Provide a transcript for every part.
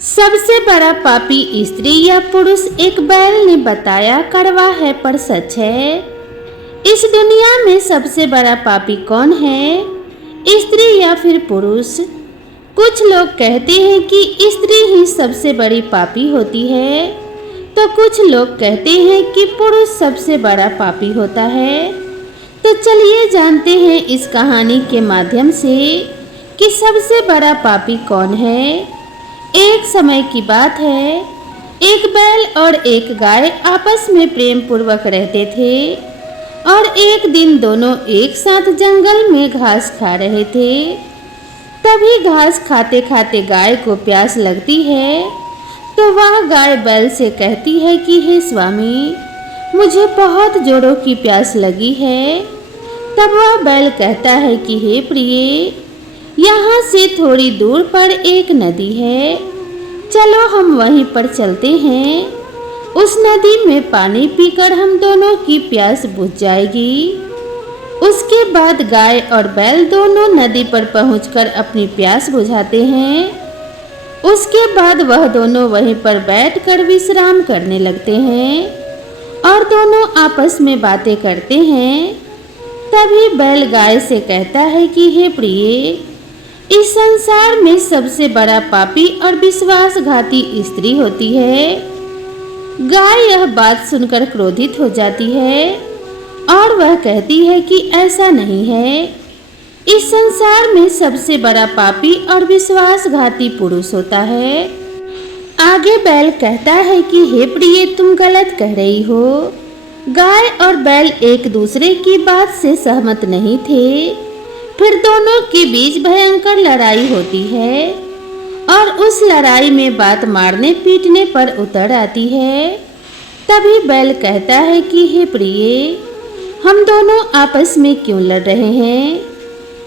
सबसे बड़ा पापी स्त्री या पुरुष एक बैल ने बताया, कड़वा है पर सच है। इस दुनिया में सबसे बड़ा पापी कौन है, स्त्री या फिर पुरुष? कुछ लोग कहते हैं कि स्त्री ही सबसे बड़ी पापी होती है, तो कुछ लोग कहते हैं कि पुरुष सबसे बड़ा पापी होता है। तो चलिए जानते हैं इस कहानी के माध्यम से कि सबसे बड़ा पापी कौन है। एक समय की बात है, एक बैल और एक गाय आपस में प्रेम पूर्वक रहते थे और एक दिन दोनों एक साथ जंगल में घास खा रहे थे। तभी घास खाते खाते गाय को प्यास लगती है, तो वह गाय बैल से कहती है कि हे स्वामी, मुझे बहुत जोरों की प्यास लगी है। तब वह बैल कहता है कि हे प्रिय, यहाँ से थोड़ी दूर पर एक नदी है, चलो हम वहीं पर चलते हैं। उस नदी में पानी पीकर हम दोनों की प्यास बुझ जाएगी। उसके बाद गाय और बैल दोनों नदी पर पहुंचकर अपनी प्यास बुझाते हैं। उसके बाद वह दोनों वहीं पर बैठकर विश्राम करने लगते हैं और दोनों आपस में बातें करते हैं। तभी बैल गाय से कहता है कि हे प्रिय, इस संसार में सबसे बड़ा पापी और विश्वासघाती स्त्री होती है। गाय यह बात सुनकर क्रोधित हो जाती है और वह कहती है कि ऐसा नहीं है, इस संसार में सबसे बड़ा पापी और विश्वासघाती पुरुष होता है। आगे बैल कहता है कि हे प्रिय, तुम गलत कह रही हो। गाय और बैल एक दूसरे की बात से सहमत नहीं थे। फिर दोनों के बीच भयंकर लड़ाई होती है और उस लड़ाई में बात मारने पीटने पर उतर आती है। तभी बैल कहता है कि हे प्रिय, हम दोनों आपस में क्यों लड़ रहे हैं?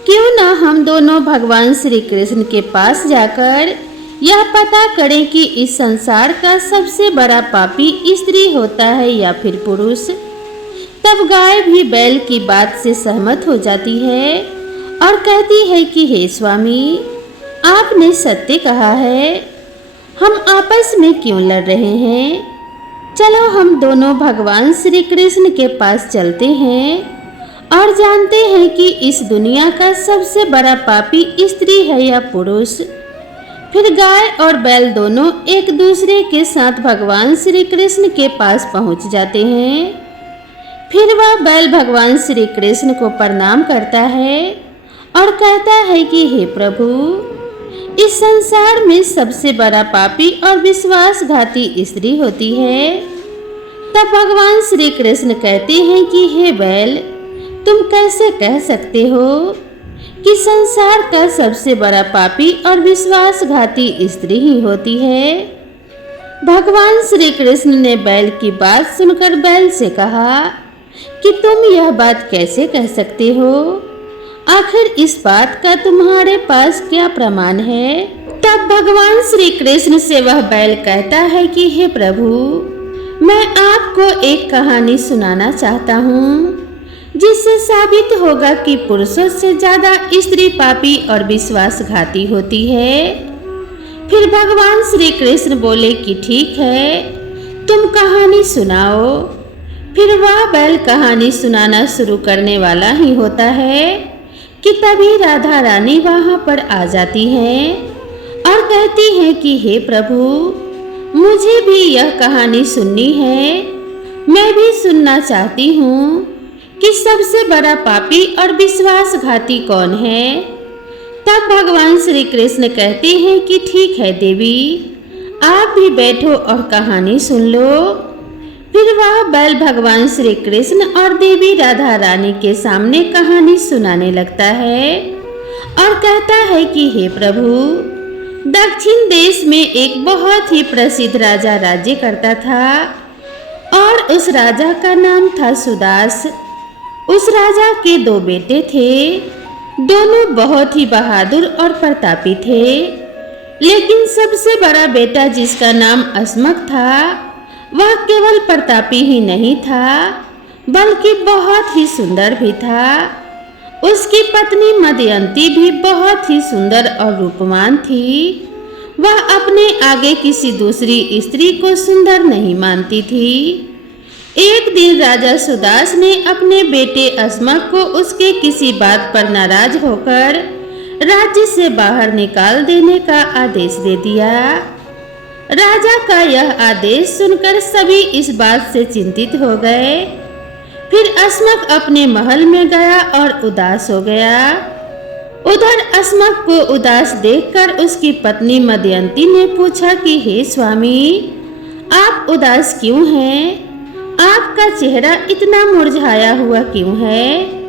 क्यों ना हम दोनों भगवान श्री कृष्ण के पास जाकर यह पता करें कि इस संसार का सबसे बड़ा पापी स्त्री होता है या फिर पुरुष। तब गाय भी बैल की बात से सहमत हो जाती है और कहती है कि हे स्वामी, आपने सत्य कहा है, हम आपस में क्यों लड़ रहे हैं? चलो हम दोनों भगवान श्री कृष्ण के पास चलते हैं और जानते हैं कि इस दुनिया का सबसे बड़ा पापी स्त्री है या पुरुष। फिर गाय और बैल दोनों एक दूसरे के साथ भगवान श्री कृष्ण के पास पहुंच जाते हैं। फिर वह बैल भगवान श्री कृष्ण को प्रणाम करता है और कहता है कि हे प्रभु, इस संसार में सबसे बड़ा पापी और विश्वासघाती स्त्री होती है। तब भगवान श्री कृष्ण कहते हैं कि हे बैल, तुम कैसे कह सकते हो कि संसार का सबसे बड़ा पापी और विश्वासघाती स्त्री ही होती है? भगवान श्री कृष्ण ने बैल की बात सुनकर बैल से कहा कि तुम यह बात कैसे कह सकते हो? आखिर इस बात का तुम्हारे पास क्या प्रमाण है? तब भगवान श्री कृष्ण से वह बैल कहता है कि हे प्रभु, मैं आपको एक कहानी सुनाना चाहता हूँ जिससे साबित होगा कि पुरुषों से ज्यादा स्त्री पापी और विश्वासघाती होती है। फिर भगवान श्री कृष्ण बोले कि ठीक है, तुम कहानी सुनाओ। फिर वह बैल कहानी सुनाना शुरू करने वाला ही होता है कि तभी राधा रानी वहां पर आ जाती हैं और कहती हैं कि हे प्रभु, मुझे भी यह कहानी सुननी है। मैं भी सुनना चाहती हूँ कि सबसे बड़ा पापी और विश्वासघाती कौन है। तब भगवान श्री कृष्ण कहते हैं कि ठीक है देवी, आप भी बैठो और कहानी सुन लो। फिर वह बैल भगवान श्री कृष्ण और देवी राधा रानी के सामने कहानी सुनाने लगता है और कहता है कि हे प्रभु, दक्षिण देश में एक बहुत ही प्रसिद्ध राजा राज्य करता था और उस राजा का नाम था सुदास। उस राजा के 2 बेटे थे, दोनों बहुत ही बहादुर और प्रतापी थे। लेकिन सबसे बड़ा बेटा जिसका नाम अस्मक था, वह केवल प्रतापी ही नहीं था बल्कि बहुत ही सुंदर भी था। उसकी पत्नी मदयंती भी बहुत ही सुंदर और रूपवान थी। वह अपने आगे किसी दूसरी स्त्री को सुंदर नहीं मानती थी। एक दिन राजा सुदास ने अपने बेटे अस्मक को उसके किसी बात पर नाराज होकर राज्य से बाहर निकाल देने का आदेश दे दिया। राजा का यह आदेश सुनकर सभी इस बात से चिंतित हो गए। फिर अस्मक अपने महल में गया और उदास हो गया। उधर अस्मक को उदास देखकर उसकी पत्नी मदयंती ने पूछा कि हे स्वामी, आप उदास क्यों हैं? आपका चेहरा इतना मुरझाया हुआ क्यों है?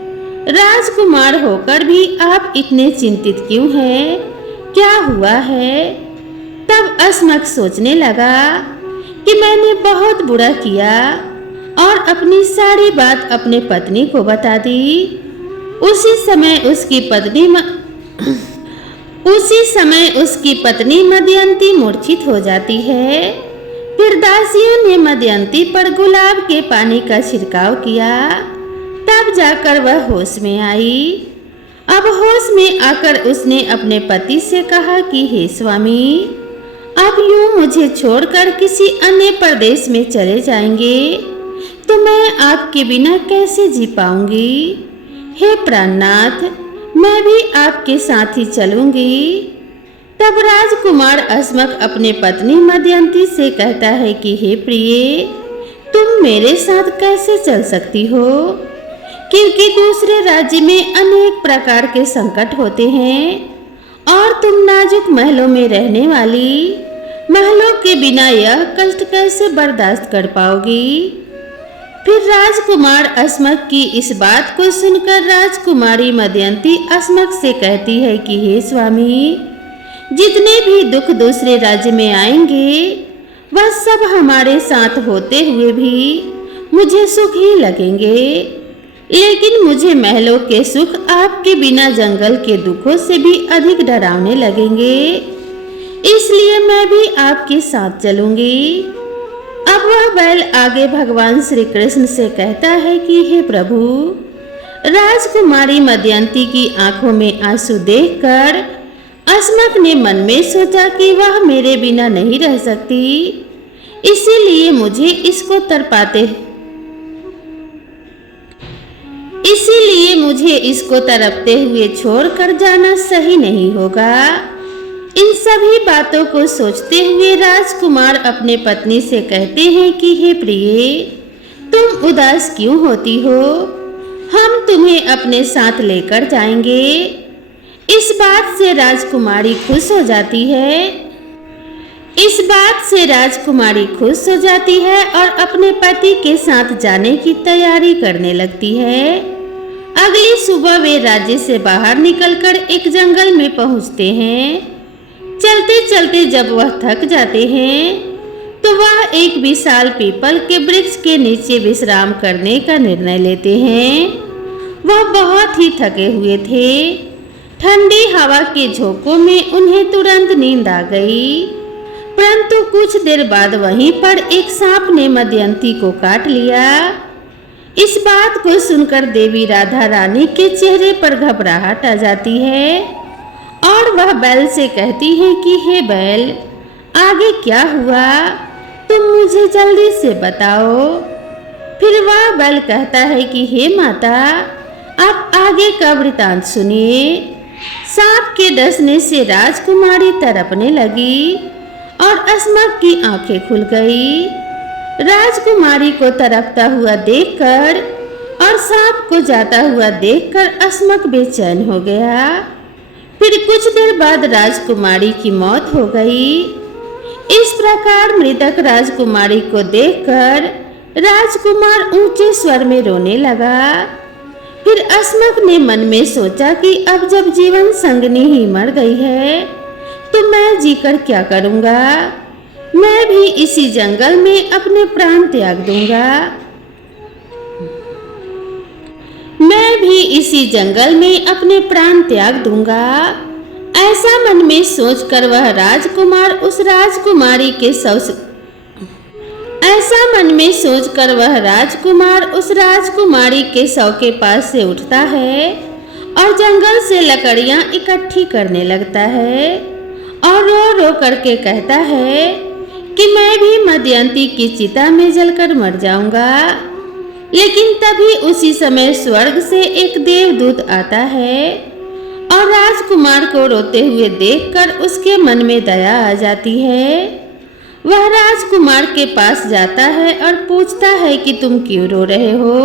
राजकुमार होकर भी आप इतने चिंतित क्यों हैं? क्या हुआ है? तब अस्मक सोचने लगा कि मैंने बहुत बुरा किया और अपनी सारी बात अपने पत्नी को बता दी। उसी समय उसकी पत्नी मदयंती मूर्छित हो जाती है। फिर दासियों ने मदयंती पर गुलाब के पानी का छिड़काव किया। तब जाकर वह होश में आई। अब होश में आकर उसने अपने पति से कहा कि हे स्वामी, अब यूं मुझे छोड़कर किसी अन्य प्रदेश में चले जाएंगे तो मैं आपके बिना कैसे जी पाऊंगी? हे प्राणनाथ, मैं भी आपके साथ ही चलूंगी। तब राजकुमार अस्मक अपने पत्नी मदयंती से कहता है कि हे प्रिय, तुम मेरे साथ कैसे चल सकती हो? क्योंकि दूसरे राज्य में अनेक प्रकार के संकट होते हैं और तुम नाजुक महलों में रहने वाली, महलों के बिना यह कष्ट कैसे बर्दाश्त कर पाओगी? फिर राजकुमार अस्मक की इस बात को सुनकर राजकुमारी मदयंती अस्मक से कहती है कि हे स्वामी, जितने भी दुख दूसरे राज्य में आएंगे वह सब हमारे साथ होते हुए भी मुझे सुख ही लगेंगे, लेकिन मुझे महलों के सुख आपके बिना जंगल के दुखों से भी अधिक डरावने लगेंगे, इसलिए मैं भी आपके साथ चलूंगी। अब वह बैल आगे भगवान श्री कृष्ण से कहता है कि हे प्रभु, राजकुमारी मदयंती की आंखों में आंसू देखकर अस्मक ने मन में सोचा कि वह मेरे बिना नहीं रह सकती, इसीलिए मुझे इसको तरपते हुए छोड़कर जाना सही नहीं होगा। इन सभी बातों को सोचते हुए राजकुमार अपने पत्नी से कहते हैं कि हे प्रिय, तुम उदास क्यों होती हो? हम तुम्हें अपने साथ लेकर जाएंगे। इस बात से राजकुमारी खुश हो जाती है और अपने पति के साथ जाने की तैयारी करने लगती है। अगली सुबह वे राज्य से बाहर निकलकर एक जंगल में पहुंचते हैं। चलते चलते जब वह थक जाते हैं तो वह एक विशाल पीपल के वृक्ष के नीचे विश्राम करने का निर्णय लेते हैं। वह बहुत ही थके हुए थे। ठंडी हवा के झोंकों में उन्हें तुरंत नींद आ गई, परंतु कुछ देर बाद वहीं पर एक सांप ने मदयंती को काट लिया। इस बात को सुनकर देवी राधा रानी के चेहरे पर घबराहट आ जाती है और वह बैल से कहती है कि हे बैल, आगे क्या हुआ? तुम मुझे जल्दी से बताओ। फिर वह बैल कहता है कि हे माता, आप आगे का वृतांत सुनिए। सांप के डसने से राजकुमारी तड़पने लगी और अस्मक की आंखें खुल गई। राजकुमारी को तड़पता हुआ देखकर और सांप को जाता हुआ देखकर अस्मक बेचैन हो गया। फिर कुछ देर बाद राजकुमारी की मौत हो गई। इस प्रकार मृतक राजकुमारी को देखकर राजकुमार ऊंचे स्वर में रोने लगा। फिर अस्मक ने मन में सोचा कि अब जब जीवन संगनी ही मर गई है तो मैं जीकर क्या करूंगा? मैं भी इसी जंगल में अपने प्राण त्याग दूंगा। ऐसा मन में सोचकर वह राजकुमार उस राजकुमारी के शव के पास से उठता है और जंगल से लकड़ियां इकट्ठी करने लगता है और रो रो करके कहता है कि मैं भी मदयंती की चिता में जलकर मर जाऊंगा। लेकिन तभी उसी समय स्वर्ग से एक देवदूत आता है और राजकुमार को रोते हुए देखकर उसके मन में दया आ जाती है। वह राजकुमार के पास जाता है और पूछता है कि तुम क्यों रो रहे हो,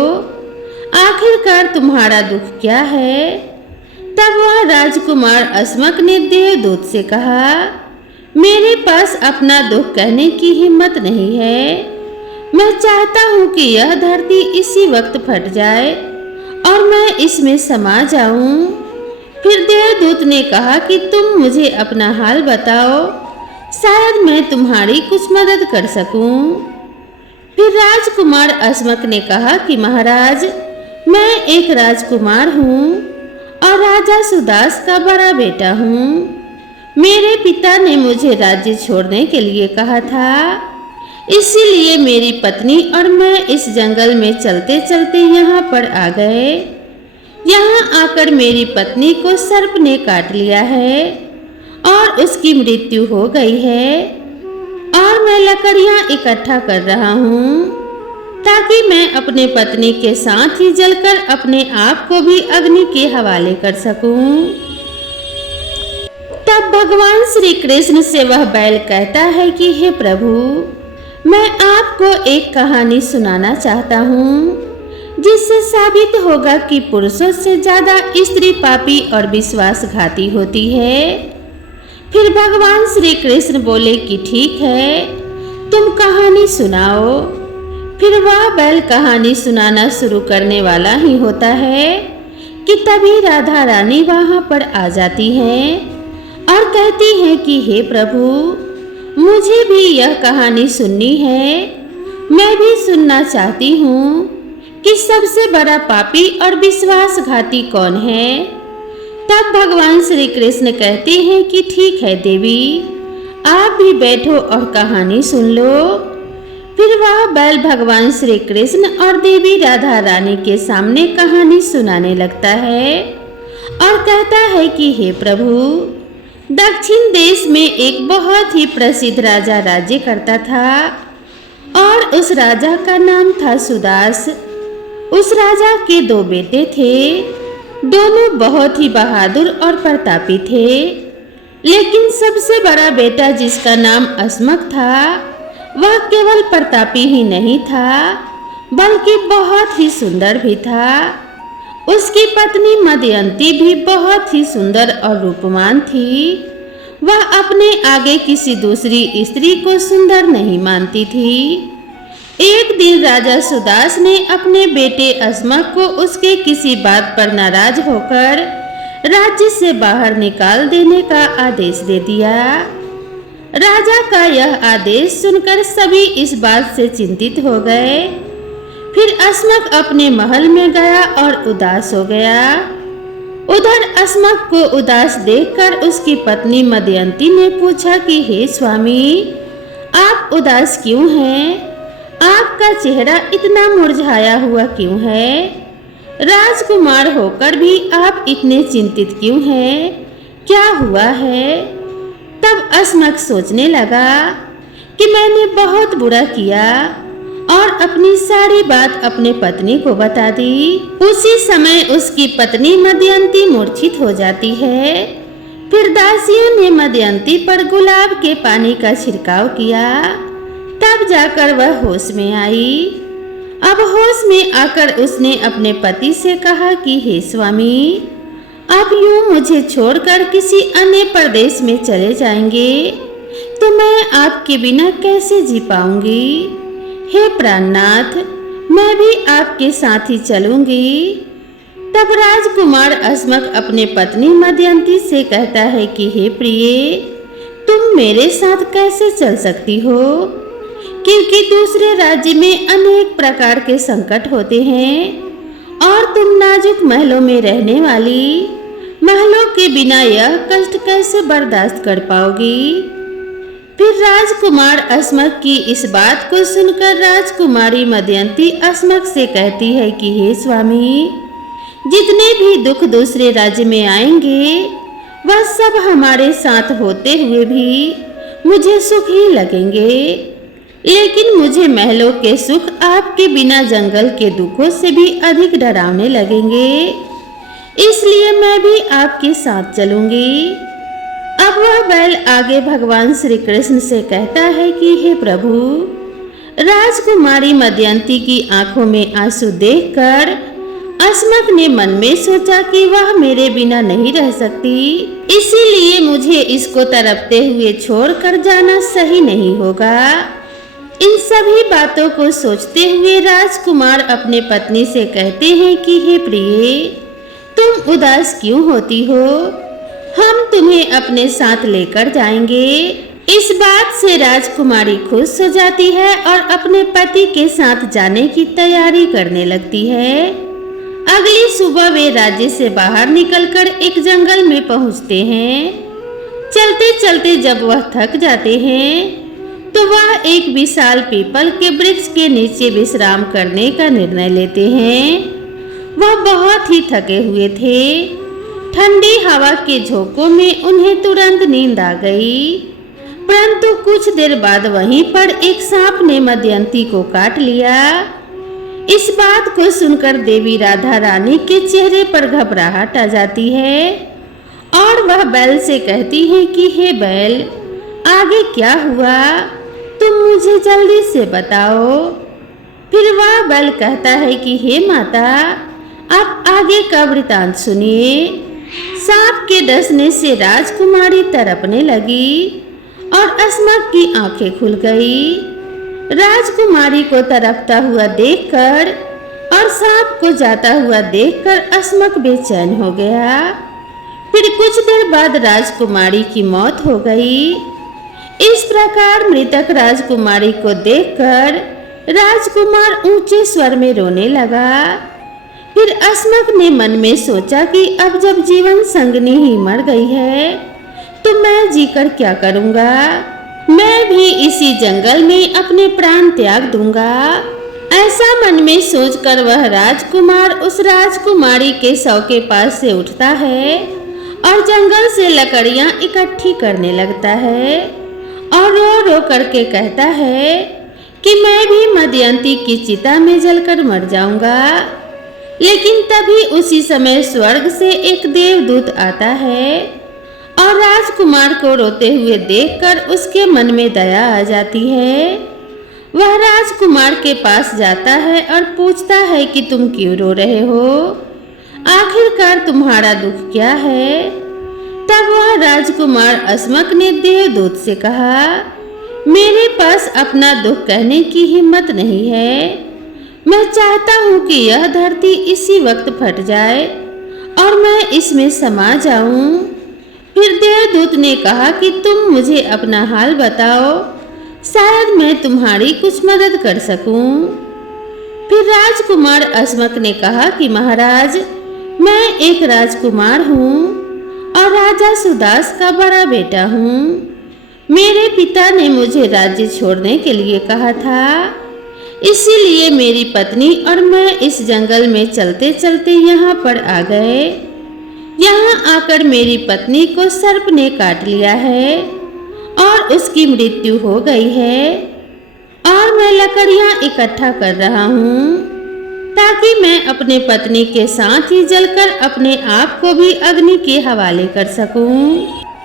आखिरकार तुम्हारा दुख क्या है। तब वह राजकुमार अस्मक ने देवदूत से कहा, मेरे पास अपना दुख कहने की हिम्मत नहीं है। मैं चाहता हूँ कि यह धरती इसी वक्त फट जाए और मैं इसमें समा जाऊं। फिर देवदूत ने कहा कि तुम मुझे अपना हाल बताओ, शायद मैं तुम्हारी कुछ मदद कर सकूं। फिर राजकुमार अस्मक ने कहा कि महाराज, मैं एक राजकुमार हूँ और राजा सुदास का बड़ा बेटा हूँ। मेरे पिता ने मुझे राज्य छोड़ने के लिए कहा था, इसीलिए मेरी पत्नी और मैं इस जंगल में चलते चलते यहाँ पर आ गए। यहाँ आकर मेरी पत्नी को सर्प ने काट लिया है और उसकी मृत्यु हो गई है और मैं लकड़ियाँ इकट्ठा कर रहा हूँ ताकि मैं अपने पत्नी के साथ ही जलकर अपने आप को भी अग्नि के हवाले कर सकूं। तब भगवान श्री कृष्ण से वह बैल कहता है कि हे प्रभु, मैं आपको एक कहानी सुनाना चाहता हूँ जिससे साबित होगा कि पुरुषों से ज्यादा स्त्री पापी और विश्वासघाती होती है। फिर भगवान श्री कृष्ण बोले कि ठीक है, तुम कहानी सुनाओ। फिर वह बैल कहानी सुनाना शुरू करने वाला ही होता है कि तभी राधा रानी वहां पर आ जाती हैं और कहती हैं कि हे प्रभु, मुझे भी यह कहानी सुननी है। मैं भी सुनना चाहती हूँ कि सबसे बड़ा पापी और विश्वासघाती कौन है। तब भगवान श्री कृष्ण कहते हैं कि ठीक है देवी, आप भी बैठो और कहानी सुन लो। फिर वह बैल भगवान श्री कृष्ण और देवी राधा रानी के सामने कहानी सुनाने लगता है और कहता है कि हे प्रभु, दक्षिण देश में एक बहुत ही प्रसिद्ध राजा राज्य करता था और उस राजा का नाम था सुदास। उस राजा के 2 बेटे थे, दोनों बहुत ही बहादुर और प्रतापी थे। लेकिन सबसे बड़ा बेटा जिसका नाम अस्मक था, वह केवल प्रतापी ही नहीं था बल्कि बहुत ही सुंदर भी था। उसकी पत्नी मदयंती भी बहुत ही सुंदर और रूपवान थी। वह अपने आगे किसी दूसरी स्त्री को सुंदर नहीं मानती थी। एक दिन राजा सुदास ने अपने बेटे अस्मक को उसके किसी बात पर नाराज होकर राज्य से बाहर निकाल देने का आदेश दे दिया। राजा का यह आदेश सुनकर सभी इस बात से चिंतित हो गए। फिर अस्मक अपने महल में गया और उदास हो गया। उधर अस्मक को उदास देखकर उसकी पत्नी मदयंती ने पूछा कि हे स्वामी, आप उदास क्यों हैं? आपका चेहरा इतना मुरझाया हुआ क्यों है? राजकुमार होकर भी आप इतने चिंतित क्यों हैं? क्या हुआ है? तब अस्मक सोचने लगा कि मैंने बहुत बुरा किया और अपनी सारी बात अपने पत्नी को बता दी। उसी समय उसकी पत्नी मदयंती मूर्छित हो जाती है। फिर दासियों ने मदयंती पर गुलाब के पानी का छिड़काव किया, तब जाकर वह होश में आई। अब होश में आकर उसने अपने पति से कहा कि हे स्वामी, आप यूं मुझे छोड़कर किसी अन्य प्रदेश में चले जाएंगे तो मैं आपके बिना कैसे जी पाऊंगी? हे प्राणनाथ, मैं भी आपके साथ ही चलूंगी। तब राजकुमार अस्मक अपने पत्नी मदयंती से कहता है कि हे प्रिय, तुम मेरे साथ कैसे चल सकती हो? क्योंकि दूसरे राज्य में अनेक प्रकार के संकट होते हैं और तुम नाजुक महलों में रहने वाली, महलों के बिना यह कष्ट कैसे बर्दाश्त कर पाओगी? फिर राजकुमार अस्मक की इस बात को सुनकर राजकुमारी मदयंती अस्मक से कहती है कि हे स्वामी, जितने भी दुख दूसरे राज्य में आएंगे वह सब हमारे साथ होते हुए भी मुझे सुख ही लगेंगे, लेकिन मुझे महलों के सुख आपके बिना जंगल के दुखों से भी अधिक डरावने लगेंगे, इसलिए मैं भी आपके साथ चलूंगी। अब वह बैल आगे भगवान श्री कृष्ण से कहता है कि हे प्रभु, राजकुमारी मदयंती की आंखों में आंसू देखकर अस्मक ने मन में सोचा कि वह मेरे बिना नहीं रह सकती, इसीलिए मुझे इसको तड़पते हुए छोड़कर जाना सही नहीं होगा। इन सभी बातों को सोचते हुए राजकुमार अपने पत्नी से कहते हैं कि हे प्रिय, तुम उदास क्यों होती हो? हम तुम्हें अपने साथ लेकर जाएंगे। इस बात से राजकुमारी खुश हो जाती है और अपने पति के साथ जाने की तैयारी करने लगती है। अगली सुबह वे राज्य से बाहर निकलकर एक जंगल में पहुंचते हैं। चलते चलते जब वह थक जाते हैं तो वह एक विशाल पीपल के वृक्ष के नीचे विश्राम करने का निर्णय लेते हैं। वह बहुत ही थके हुए थे। ठंडी हवा के झोंकों में उन्हें तुरंत नींद आ गई, परंतु कुछ देर बाद वहीं पर एक सांप ने मदयंती को काट लिया। इस बात को सुनकर देवी राधा रानी के चेहरे पर घबराहट आ जाती है और वह बैल से कहती है कि हे बैल, आगे क्या हुआ? तुम मुझे जल्दी से बताओ। फिर वह बैल कहता है कि हे माता, आप आगे का वृतांत सुनिए। सांप के डसने से राजकुमारी तड़पने लगी और अस्मक की आंखें खुल गई। राजकुमारी को तड़पता हुआ देखकर और सांप को जाता हुआ देखकर अस्मक बेचैन हो गया। फिर कुछ देर बाद राजकुमारी की मौत हो गई। इस प्रकार मृतक राजकुमारी को देखकर राजकुमार ऊंचे स्वर में रोने लगा। फिर अस्मक ने मन में सोचा कि अब जब जीवन संगनी ही मर गई है तो मैं जीकर क्या करूंगा? मैं भी इसी जंगल में अपने प्राण त्याग दूंगा। ऐसा मन में सोचकर वह राजकुमार उस राजकुमारी के शव के पास से उठता है और जंगल से लकड़ियां इकट्ठी करने लगता है और रो रो करके कहता है कि मैं भी मदयंती की चिता में जलकर मर जाऊंगा। लेकिन तभी उसी समय स्वर्ग से एक देवदूत आता है और राजकुमार को रोते हुए देखकर उसके मन में दया आ जाती है। वह राजकुमार के पास जाता है और पूछता है कि तुम क्यों रो रहे हो? आखिरकार तुम्हारा दुख क्या है? तब वह राजकुमार अस्मक ने देवदूत से कहा, मेरे पास अपना दुख कहने की हिम्मत नहीं है। मैं चाहता हूँ कि यह धरती इसी वक्त फट जाए और मैं इसमें समा जाऊं। फिर देवदूत ने कहा कि तुम मुझे अपना हाल बताओ, शायद मैं तुम्हारी कुछ मदद कर सकूं। फिर राजकुमार अस्मक ने कहा कि महाराज, मैं एक राजकुमार हूँ और राजा सुदास का बड़ा बेटा हूँ। मेरे पिता ने मुझे राज्य छोड़ने के लिए कहा था, इसीलिए मेरी पत्नी और मैं इस जंगल में चलते चलते यहाँ पर आ गए। यहाँ आकर मेरी पत्नी को सर्प ने काट लिया है और उसकी मृत्यु हो गई है और मैं लकड़ियाँ इकट्ठा कर रहा हूँ ताकि मैं अपने पत्नी के साथ ही जलकर अपने आप को भी अग्नि के हवाले कर सकूं।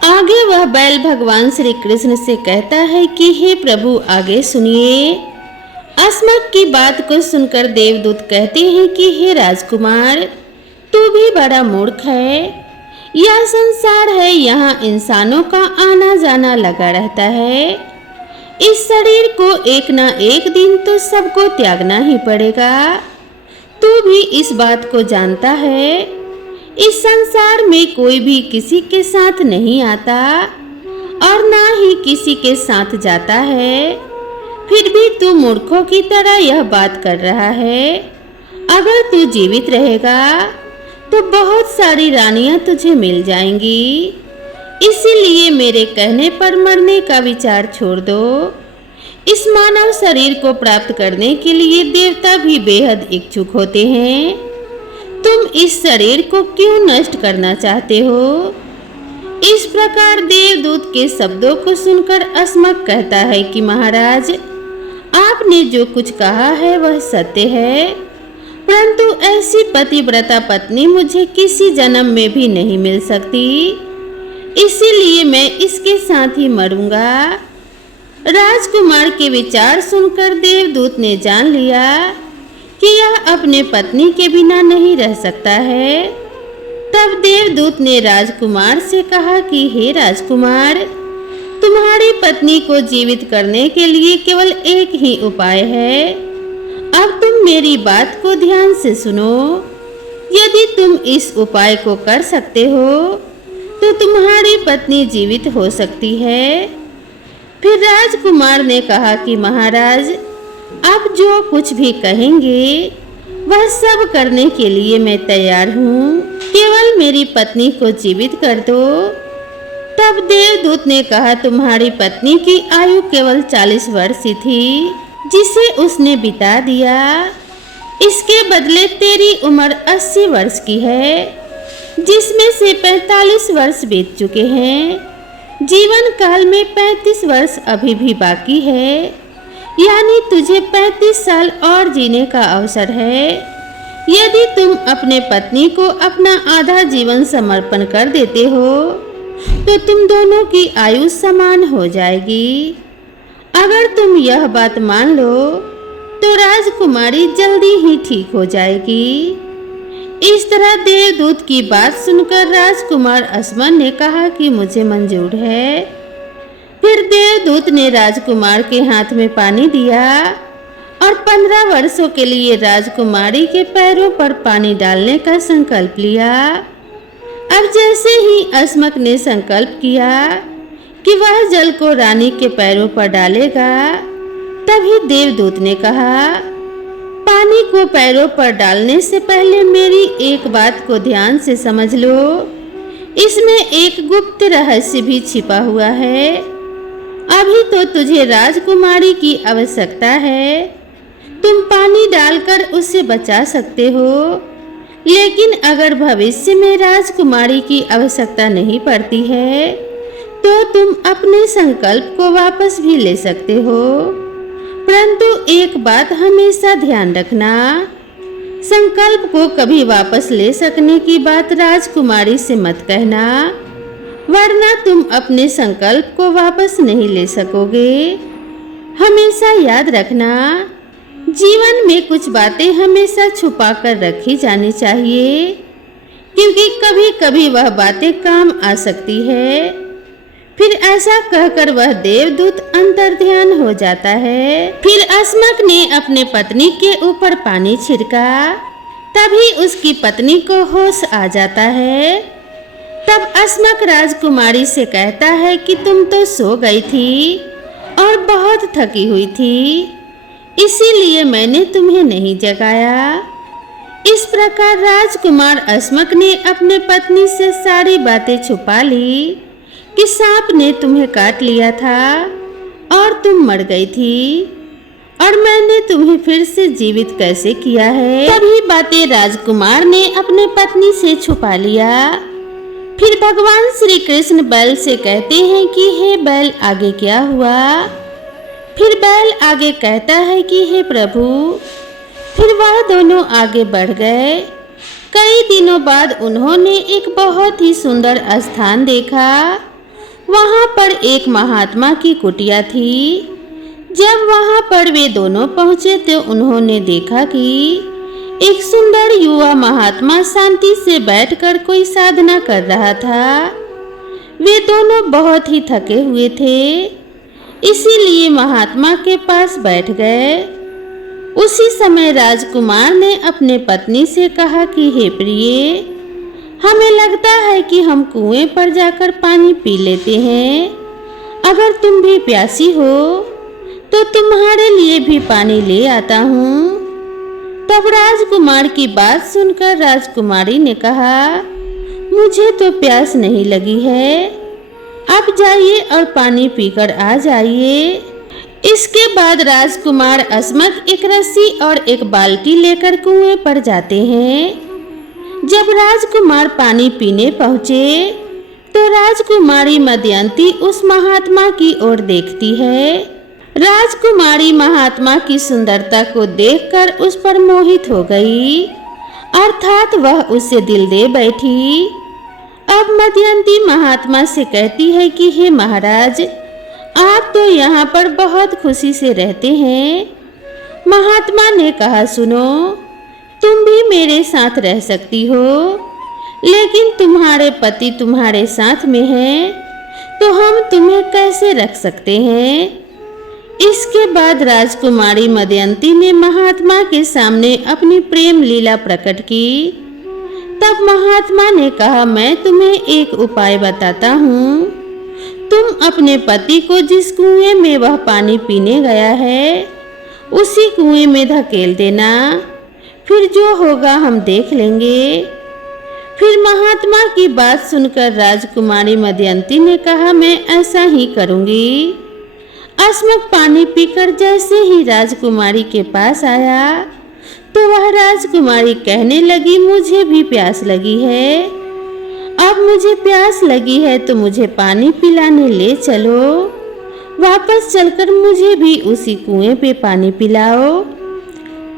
आगे वह बैल भगवान श्री कृष्ण से कहता है कि हे प्रभु, आगे सुनिए। अस्मक की बात को सुनकर देवदूत कहते हैं कि हे राजकुमार, तू भी बड़ा मूर्ख है। यह संसार है, यहाँ इंसानों का आना जाना लगा रहता है। इस शरीर को एक ना एक दिन तो सबको त्यागना ही पड़ेगा। तू भी इस बात को जानता है। इस संसार में कोई भी किसी के साथ नहीं आता और ना ही किसी के साथ जाता है। फिर भी तू मूर्खों की तरह यह बात कर रहा है। अगर तू जीवित रहेगा तो बहुत सारी रानियां तुझे मिल जाएंगी। इसीलिए मेरे कहने पर मरने का विचार छोड़ दो। इस मानव शरीर को प्राप्त करने के लिए देवता भी बेहद इच्छुक होते हैं। तुम इस शरीर को क्यों नष्ट करना चाहते हो? इस प्रकार देवदूत के शब्दों को सुनकर अस्मक कहता है कि महाराज, आपने जो कुछ कहा है वह सत्य है, परंतु ऐसी पतिव्रता पत्नी मुझे किसी जन्म में भी नहीं मिल सकती, इसीलिए मैं इसके साथ ही मरूंगा। राजकुमार के विचार सुनकर देवदूत ने जान लिया कि यह अपने पत्नी के बिना नहीं रह सकता है। तब देवदूत ने राजकुमार से कहा कि हे राजकुमार, तुम्हारी पत्नी को जीवित करने के लिए केवल एक ही उपाय है। अब तुम मेरी बात को ध्यान से सुनो। यदि तुम इस उपाय को कर सकते हो तो तुम्हारी पत्नी जीवित हो सकती है। फिर राजकुमार ने कहा कि महाराज, आप जो कुछ भी कहेंगे वह सब करने के लिए मैं तैयार हूँ, केवल मेरी पत्नी को जीवित कर दो। तब देवदूत ने कहा, तुम्हारी पत्नी की आयु केवल 40 वर्ष ही थी, जिसे उसने बिता दिया। इसके बदले तेरी उम्र 80 वर्ष की है, जिसमें से 45 वर्ष बीत चुके हैं। जीवन काल में 35 वर्ष अभी भी बाकी है, यानी तुझे 35 साल और जीने का अवसर है। यदि तुम अपने पत्नी को अपना आधा जीवन समर्पण कर देते हो तो तुम दोनों की आयु समान हो जाएगी। अगर तुम यह बात मान लो तो राजकुमारी जल्दी ही ठीक हो जाएगी। इस तरह देवदूत की बात सुनकर राजकुमार अस्मक ने कहा कि मुझे मंजूर है। फिर देवदूत ने राजकुमार के हाथ में पानी दिया और 15 वर्षों के लिए राजकुमारी के पैरों पर पानी डालने का संकल्प लिया। अब जैसे ही अस्मक ने संकल्प किया कि वह जल को रानी के पैरों पर डालेगा, तभी देवदूत ने कहा, पानी को पैरों पर डालने से पहले मेरी एक बात को ध्यान से समझ लो। इसमें एक गुप्त रहस्य भी छिपा हुआ है। अभी तो तुझे राजकुमारी की आवश्यकता है, तुम पानी डालकर उसे बचा सकते हो, लेकिन अगर भविष्य में राजकुमारी की आवश्यकता नहीं पड़ती है तो तुम अपने संकल्प को वापस भी ले सकते हो। परंतु एक बात हमेशा ध्यान रखना, संकल्प को कभी वापस ले सकने की बात राजकुमारी से मत कहना, वरना तुम अपने संकल्प को वापस नहीं ले सकोगे। हमेशा याद रखना, जीवन में कुछ बातें हमेशा छुपा कर रखी जानी चाहिए, क्योंकि कभी कभी वह बातें काम आ सकती है। फिर ऐसा कहकर वह देवदूत अंतर्ध्यान हो जाता है। फिर अस्मक ने अपने पत्नी के ऊपर पानी छिड़का, तभी उसकी पत्नी को होश आ जाता है। तब अस्मक राजकुमारी से कहता है कि तुम तो सो गई थी और बहुत थकी हुई थी, इसीलिए मैंने तुम्हें नहीं जगाया। इस प्रकार राजकुमार अस्मक ने अपने पत्नी से सारी बातें छुपा ली कि सांप ने तुम्हें काट लिया था और तुम मर गई थी, और मैंने तुम्हें फिर से जीवित कैसे किया है। सभी बातें राजकुमार ने अपने पत्नी से छुपा लिया। फिर भगवान श्री कृष्ण बैल से कहते हैं कि हे बैल, आगे क्या हुआ। फिर बैल आगे कहता है कि हे प्रभु। फिर वह दोनों आगे बढ़ गए। कई दिनों बाद उन्होंने एक बहुत ही सुंदर स्थान देखा। वहां पर एक महात्मा की कुटिया थी। जब वहां पर वे दोनों पहुंचे तो उन्होंने देखा कि एक सुंदर युवा महात्मा शांति से बैठकर कोई साधना कर रहा था। वे दोनों बहुत ही थके हुए थे, इसीलिए महात्मा के पास बैठ गए। उसी समय राजकुमार ने अपने पत्नी से कहा कि हे प्रिय, हमें लगता है कि हम कुएं पर जाकर पानी पी लेते हैं। अगर तुम भी प्यासी हो तो तुम्हारे लिए भी पानी ले आता हूँ। तब राजकुमार की बात सुनकर राजकुमारी ने कहा, मुझे तो प्यास नहीं लगी है, अब जाइए और पानी पीकर आ जाइए। इसके बाद राजकुमार अस्मक एक रस्सी और एक बाल्टी लेकर कुएं पर जाते हैं। जब राजकुमार पानी पीने पहुँचे तो राजकुमारी मदयंती उस महात्मा की ओर देखती है। राजकुमारी महात्मा की सुंदरता को देखकर उस पर मोहित हो गई, अर्थात वह उससे दिल दे बैठी। अब मदयंती महात्मा से कहती है कि हे महाराज, आप तो यहाँ पर बहुत खुशी से रहते हैं। महात्मा ने कहा, सुनो, तुम भी मेरे साथ रह सकती हो, लेकिन तुम्हारे पति तुम्हारे साथ में हैं, तो हम तुम्हें कैसे रख सकते हैं। इसके बाद राजकुमारी मदयंती ने महात्मा के सामने अपनी प्रेम लीला प्रकट की। तब महात्मा ने कहा, मैं तुम्हें एक उपाय बताता हूँ। तुम अपने पति को जिस कुएं में वह पानी पीने गया है, उसी कुएं में धकेल देना, फिर जो होगा हम देख लेंगे। फिर महात्मा की बात सुनकर राजकुमारी मदयंती ने कहा, मैं ऐसा ही करूँगी। अस्मक पानी पीकर जैसे ही राजकुमारी के पास आया, तो वह राजकुमारी कहने लगी, मुझे भी प्यास लगी है। अब मुझे प्यास लगी है तो मुझे पानी पिलाने ले चलो। वापस चलकर मुझे भी उसी कुएं पे पानी पिलाओ।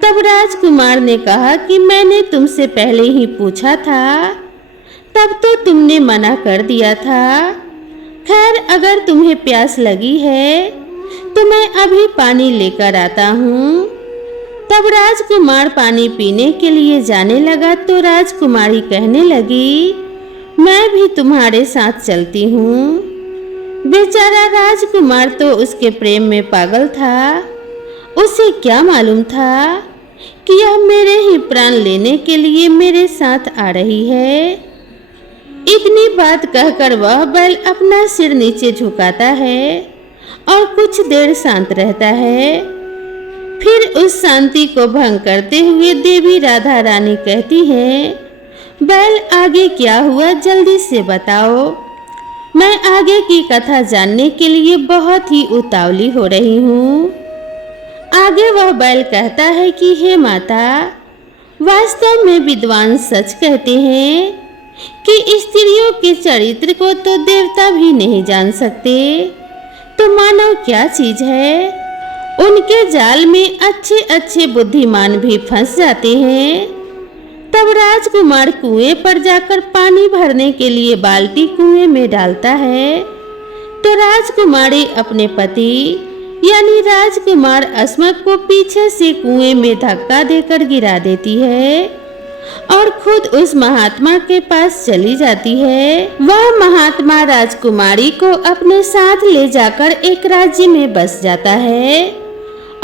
तब राजकुमार ने कहा कि मैंने तुमसे पहले ही पूछा था, तब तो तुमने मना कर दिया था। खैर, अगर तुम्हें प्यास लगी है तो मैं अभी पानी लेकर आता हूँ। तब राजकुमार पानी पीने के लिए जाने लगा तो राजकुमारी कहने लगी, मैं भी तुम्हारे साथ चलती हूँ। बेचारा राजकुमार तो उसके प्रेम में पागल था। उसे क्या मालूम था कि यह मेरे ही प्राण लेने के लिए मेरे साथ आ रही है। इतनी बात कहकर वह बैल अपना सिर नीचे झुकाता है और कुछ देर शांत रहता है। फिर उस शांति को भंग करते हुए देवी राधा रानी कहती हैं, बैल, आगे क्या हुआ जल्दी से बताओ। मैं आगे की कथा जानने के लिए बहुत ही उतावली हो रही हूँ। आगे वह बैल कहता है कि हे माता, वास्तव में विद्वान सच कहते हैं कि स्त्रियों के चरित्र को तो देवता भी नहीं जान सकते, तो मानव क्या चीज है। उनके जाल में अच्छे अच्छे बुद्धिमान भी फंस जाते हैं। तब राजकुमार कुएं पर जाकर पानी भरने के लिए बाल्टी कुएं में डालता है, तो राजकुमारी अपने पति यानी राजकुमार अस्मक को पीछे से कुएं में धक्का देकर गिरा देती है और खुद उस महात्मा के पास चली जाती है। वह महात्मा राजकुमारी को अपने साथ ले जाकर एक राज्य में बस जाता है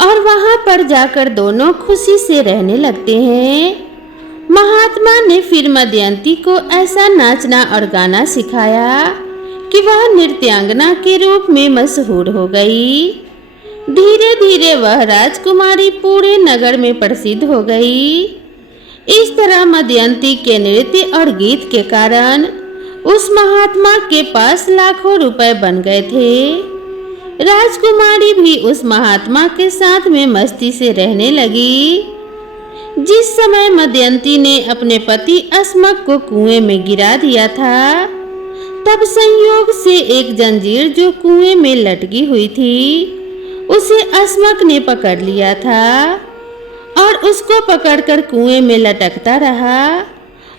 और वहां पर जाकर दोनों खुशी से रहने लगते हैं। महात्मा ने फिर मदयंती को ऐसा नाचना और गाना सिखाया कि वह नृत्यांगना के रूप में मशहूर हो गई। धीरे धीरे वह राजकुमारी पूरे नगर में प्रसिद्ध हो गई। इस तरह मदयंती के नृत्य और गीत के कारण उस महात्मा के पास लाखों रुपए बन गए थे। राजकुमारी भी उस महात्मा के साथ में मस्ती से रहने लगी। जिस समय मदयंती ने अपने पति अस्मक को कुएं में गिरा दिया था, तब संयोग से एक जंजीर जो कुएं में लटकी हुई थी, उसे अस्मक ने पकड़ लिया था और उसको पकड़कर कुएं में लटकता रहा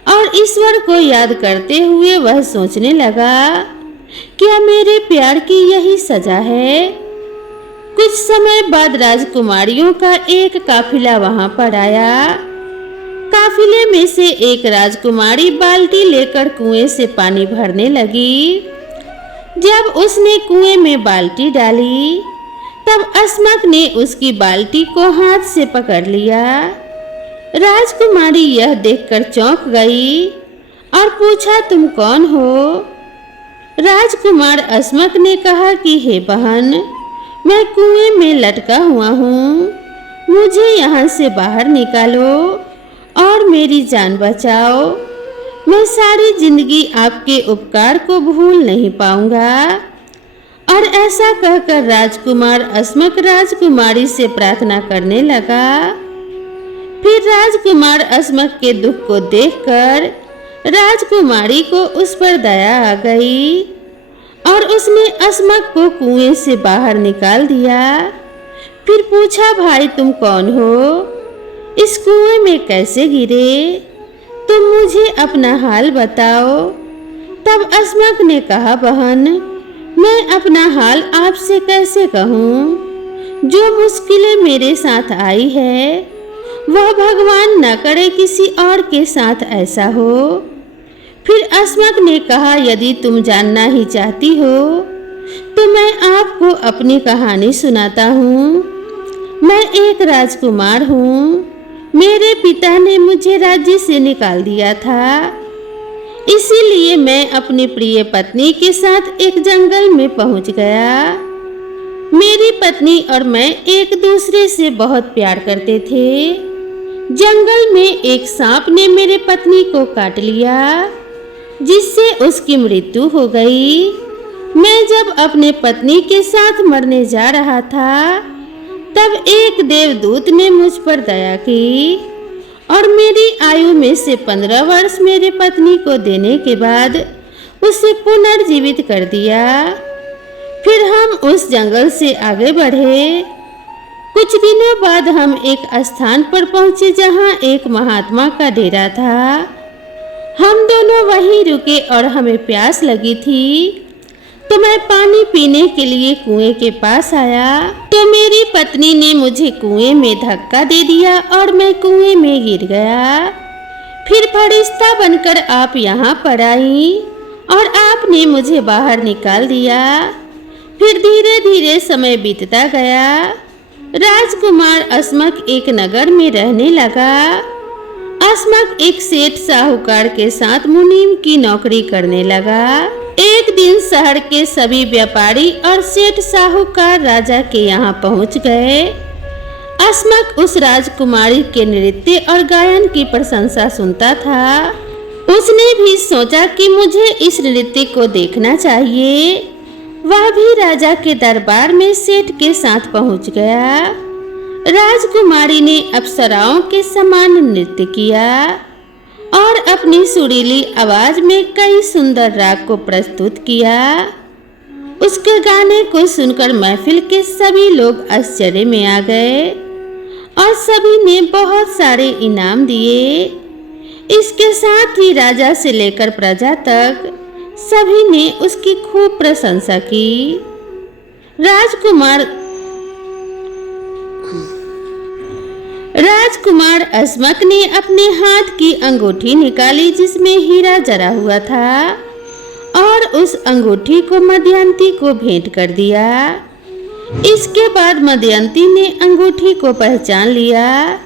और ईश्वर को याद करते हुए वह सोचने लगा, क्या मेरे प्यार की यही सजा है। कुछ समय बाद राजकुमारियों का एक काफिला वहां पर आया। काफिले में से एक राजकुमारी बाल्टी लेकर कुएं से पानी भरने लगी। जब उसने कुएं में बाल्टी डाली, तब अस्मक ने उसकी बाल्टी को हाथ से पकड़ लिया। राजकुमारी यह देखकर चौंक गई और पूछा, तुम कौन हो। राजकुमार अस्मक ने कहा कि हे बहन, मैं कुएं में लटका हुआ हूँ, मुझे यहाँ से बाहर निकालो और मेरी जान बचाओ। मैं सारी जिंदगी आपके उपकार को भूल नहीं पाऊंगा। और ऐसा कहकर राजकुमार अस्मक राजकुमारी से प्रार्थना करने लगा। फिर राजकुमार अस्मक के दुख को देखकर राजकुमारी को उस पर दया आ गई और उसने असमक को कुएं से बाहर निकाल दिया। फिर पूछा, भाई तुम कौन हो? इस कुएं में कैसे गिरे? तुम मुझे अपना हाल बताओ। तब असमक ने कहा, बहन मैं अपना हाल आपसे कैसे कहूँ? जो मुश्किलें मेरे साथ आई है वह भगवान न करे किसी और के साथ ऐसा हो। फिर असमक ने कहा, यदि तुम जानना ही चाहती हो तो मैं आपको अपनी कहानी सुनाता हूँ। मैं एक राजकुमार हूँ। मेरे पिता ने मुझे राज्य से निकाल दिया था, इसीलिए मैं अपनी प्रिय पत्नी के साथ एक जंगल में पहुँच गया। मेरी पत्नी और मैं एक दूसरे से बहुत प्यार करते थे। जंगल में एक सांप ने मेरे पत्नी को काट लिया, जिससे उसकी मृत्यु हो गई। मैं जब अपने पत्नी के साथ मरने जा रहा था तब एक देवदूत ने मुझ पर दया की और मेरी आयु में से 15 वर्ष मेरे पत्नी को देने के बाद उसे पुनर्जीवित कर दिया। फिर हम उस जंगल से आगे बढ़े। कुछ दिनों बाद हम एक स्थान पर पहुंचे जहां एक महात्मा का डेरा था। हम दोनों वहीं रुके और हमें प्यास लगी थी, तो मैं पानी पीने के लिए कुएं के पास आया तो मेरी पत्नी ने मुझे कुएं में धक्का दे दिया और मैं कुएं में गिर गया। फिर फरिश्ता बनकर आप यहाँ पर आई और आपने मुझे बाहर निकाल दिया। फिर धीरे धीरे समय बीतता गया। राजकुमार असमक एक नगर में रहने लगा। असमक एक सेठ साहूकार के साथ मुनीम की नौकरी करने लगा। एक दिन शहर के सभी व्यापारी और सेठ साहूकार राजा के यहाँ पहुँच गए। असमक उस राजकुमारी के नृत्य और गायन की प्रशंसा सुनता था। उसने भी सोचा कि मुझे इस नृत्य को देखना चाहिए। वह भी राजा के दरबार में सेठ के साथ पहुंच गया। राजकुमारी ने अप्सराओं के समान नृत्य किया और अपनी सुरीली आवाज में कई सुंदर राग को प्रस्तुत किया। उसके गाने को सुनकर महफिल के सभी लोग आश्चर्य में आ गए और सभी ने बहुत सारे इनाम दिए। इसके साथ ही राजा से लेकर प्रजा तक सभी ने उसकी खूब प्रशंसा की। राजकुमार असमक ने अपने हाथ की अंगूठी निकाली जिसमें हीरा जड़ा हुआ था और उस अंगूठी को मदयंती को भेंट कर दिया। इसके बाद मदयंती ने अंगूठी को पहचान लिया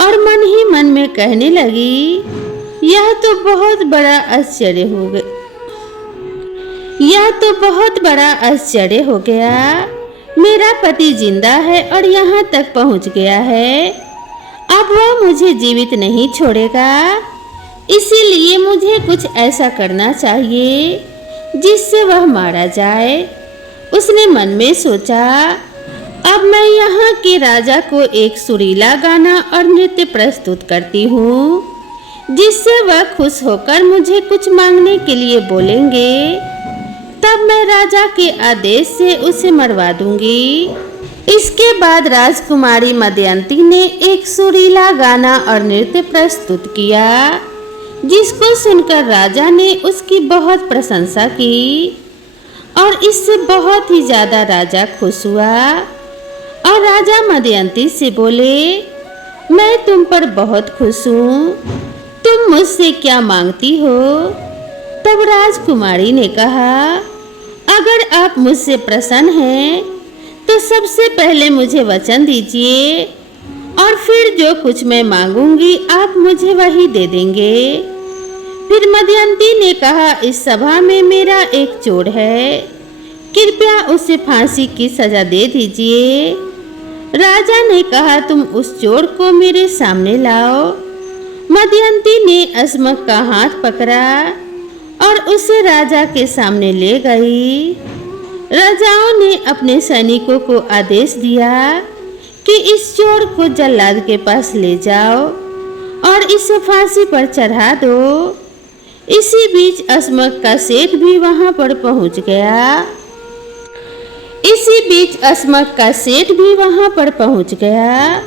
और मन ही मन में कहने लगी, यह तो बहुत बड़ा आश्चर्य हो गया। मेरा पति जिंदा है और यहाँ तक पहुँच गया है। अब वह मुझे जीवित नहीं छोड़ेगा, इसीलिए मुझे कुछ ऐसा करना चाहिए जिससे वह मारा जाए। उसने मन में सोचा, अब मैं यहाँ के राजा को एक सुरीला गाना और नृत्य प्रस्तुत करती हूँ, जिससे वह खुश होकर मुझे कुछ मांगने के लिए बोलेंगे। तब मैं राजा के आदेश से उसे मरवा दूंगी। इसके बाद राजकुमारी मदयंती ने एक सुरीला गाना और नृत्य प्रस्तुत किया, जिसको सुनकर राजा ने उसकी बहुत प्रशंसा की और इससे बहुत ही ज्यादा राजा खुश हुआ। और राजा मदयंती से बोले, मैं तुम पर बहुत खुश हूँ, तुम मुझसे क्या मांगती हो? तब राजकुमारी ने कहा, अगर आप मुझसे प्रसन्न हैं तो सबसे पहले मुझे वचन दीजिए और फिर जो कुछ मैं मांगूंगी आप मुझे वही दे देंगे। फिर मदयंती ने कहा, इस सभा में मेरा एक चोर है, कृपया उसे फांसी की सजा दे दीजिए। राजा ने कहा, तुम उस चोर को मेरे सामने लाओ। मदयंती ने असमक का हाथ पकड़ा और उसे राजा के सामने ले गई। राजाओं ने अपने सैनिकों को आदेश दिया कि इस चोर को जल्लाद के पास ले जाओ और इसे फांसी पर चढ़ा दो। इसी बीच अस्मक का सेठ भी वहां पर पहुंच गया।